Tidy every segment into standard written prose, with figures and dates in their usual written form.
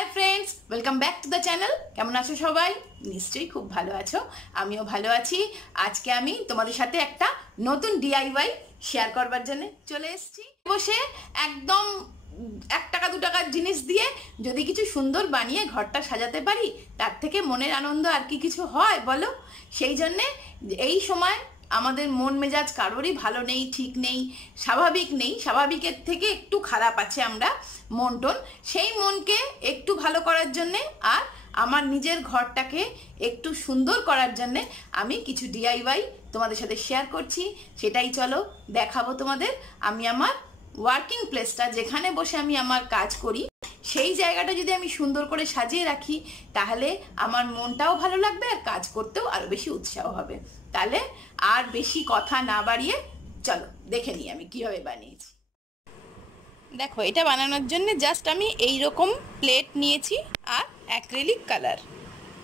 Hi friends, welcome back to the channel. কেমন আছো সবাই? নিশ্চয়ই খুব ভালো আছো, আমিও ভালো আছি। আজকে আমি তোমাদের সাথে একটা নতুন ডিআইওয়াই শেয়ার করবার জন্য চলে এসেছি। বসে একদম 1 টাকা 2 টাকার জিনিস দিয়ে যদি কিছু সুন্দর বানিয়ে ঘরটা সাজাতে পারি, তার থেকে মনের আনন্দ আর কি কিছু হয় বলো? সেই জন্যে এই সময় আমাদের মন মেজাজ কারোরই ভালো নেই, ঠিক নেই, স্বাভাবিক নেই, স্বাভাবিকের থেকে একটু খারাপ আছে আমরা মন টন। সেই মনকে একটু ভালো করার জন্যে আর আমার নিজের ঘরটাকে একটু সুন্দর করার জন্যে আমি কিছু ডিআইওয়াই তোমাদের সাথে শেয়ার করছি। সেটাই চলো দেখাবো তোমাদের। আমি আমার ওয়ার্কিং প্লেসটা, যেখানে বসে আমি আমার কাজ করি, সেই জায়গাটা যদি আমি সুন্দর করে সাজিয়ে রাখি, তাহলে আমার মনটাও ভালো লাগবে আর কাজ করতেও আরো বেশি উৎসাহ হবে। তাহলে আর বেশি কথা না বাড়িয়ে চলো দেখে নিই আমি কিভাবে বানিয়েছি। দেখো, এটা বানানোর জন্য জাস্ট আমি এই রকম প্লেট নিয়েছি আর অ্যাক্রিলিক কালার,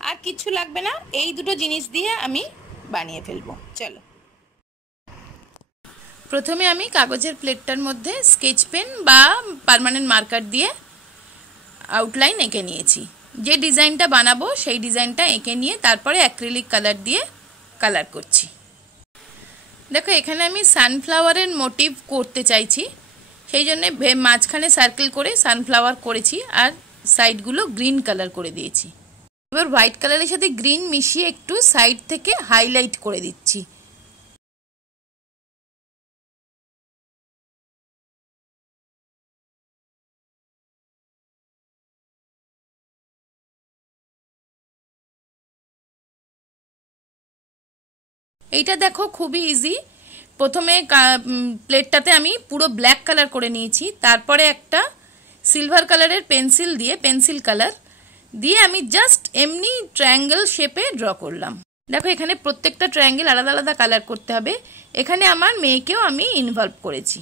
আর কিছু লাগবে না। এই দুটো জিনিস দিয়ে আমি বানিয়ে ফেলবো। চলো, প্রথমে আমি কাগজের প্লেটটার মধ্যে স্কেচ পেন বা পার্মানেন্ট মার্কার দিয়ে আউটলাইন এঁকে নিয়েছি। যে ডিজাইনটা বানাবো সেই ডিজাইনটা এঁকে নিয়ে তারপরে অ্যাক্রিলিক কালার দিয়ে কালার করছি। দেখো, এখানে আমি সানফ্লাওয়ারের মোটিভ করতে চাইছি, সেই জন্যে মাঝখানে সার্কেল করে সানফ্লাওয়ার করেছি আর সাইডগুলো গ্রিন কালার করে দিয়েছি। এবার হোয়াইট কালারের সাথে গ্রিন মিশিয়ে একটু সাইড থেকে হাইলাইট করে দিচ্ছি। এইটা দেখো খুবই ইজি। প্রথমে প্লেটটাতে আমি পুরো ব্ল্যাক কালার করে নিয়েছি, তারপরে একটা সিলভার কালারের পেন্সিল দিয়ে, পেন্সিল কালার দিয়ে আমি জাস্ট এমনি ট্রায়াঙ্গেল শেপে ড্র করলাম। দেখো, এখানে প্রত্যেকটা ট্রায়াঙ্গেল আলাদা আলাদা কালার করতে হবে। এখানে আমার মেয়েকেও আমি ইনভলভ করেছি।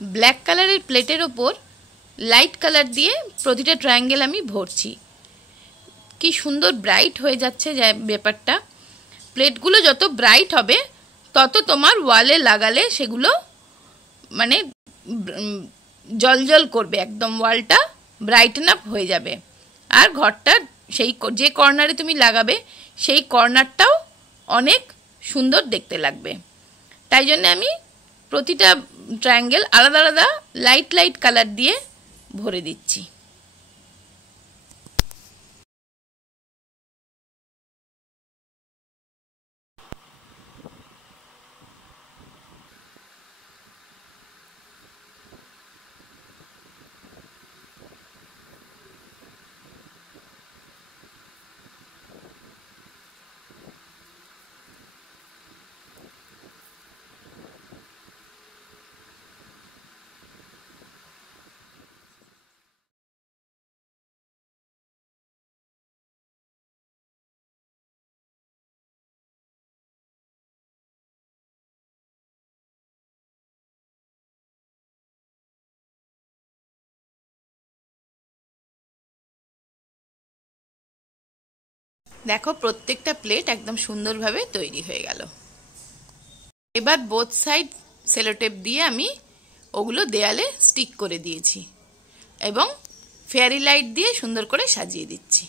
ব্ল্যাক কালারের প্লেটের ওপর লাইট কালার দিয়ে প্রতিটা ট্রায়াঙ্গেল আমি ভরছি। কি সুন্দর ব্রাইট হয়ে যাচ্ছে ব্যাপারটা। প্লেটগুলো যত ব্রাইট হবে তত তোমার ওয়ালে লাগালে সেগুলো মানে জলজল করবে, একদম ওয়ালটা ব্রাইটেন আপ হয়ে যাবে। আর ঘরটা সেই যে কর্নারে তুমি লাগাবে সেই কর্নারটাও অনেক সুন্দর দেখতে লাগবে। তাই জন্য আমি প্রতিটা ট্রায়াঙ্গেল আলাদা আলাদা লাইট লাইট কালার দিয়ে ভরে দিচ্ছি। দেখো, প্রত্যেকটা প্লেট একদম সুন্দরভাবে তৈরি হয়ে গেল। এবার বোথ সাইড সেলোটেপ দিয়ে আমি ওগুলো দেয়ালে স্টিক করে দিয়েছি এবং ফেয়ারি লাইট দিয়ে সুন্দর করে সাজিয়ে দিচ্ছি।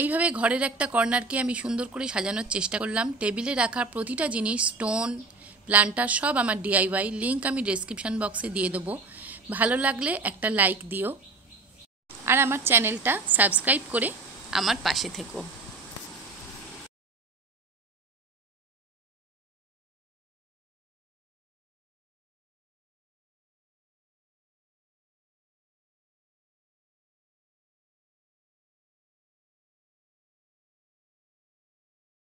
এইভাবে ঘরের একটা কর্নারকে আমি সুন্দর করে সাজানোর চেষ্টা করলাম। টেবিলে রাখা প্রতিটা জিনিস, স্টোন, প্লান্টার সব আমার ডিআইওয়াই। লিংক আমি ডেসক্রিপশন বক্সে দিয়ে দেবো। ভালো লাগলে একটা লাইক দিও আর আমার চ্যানেলটা সাবস্ক্রাইব করে আমার পাশে থেকো।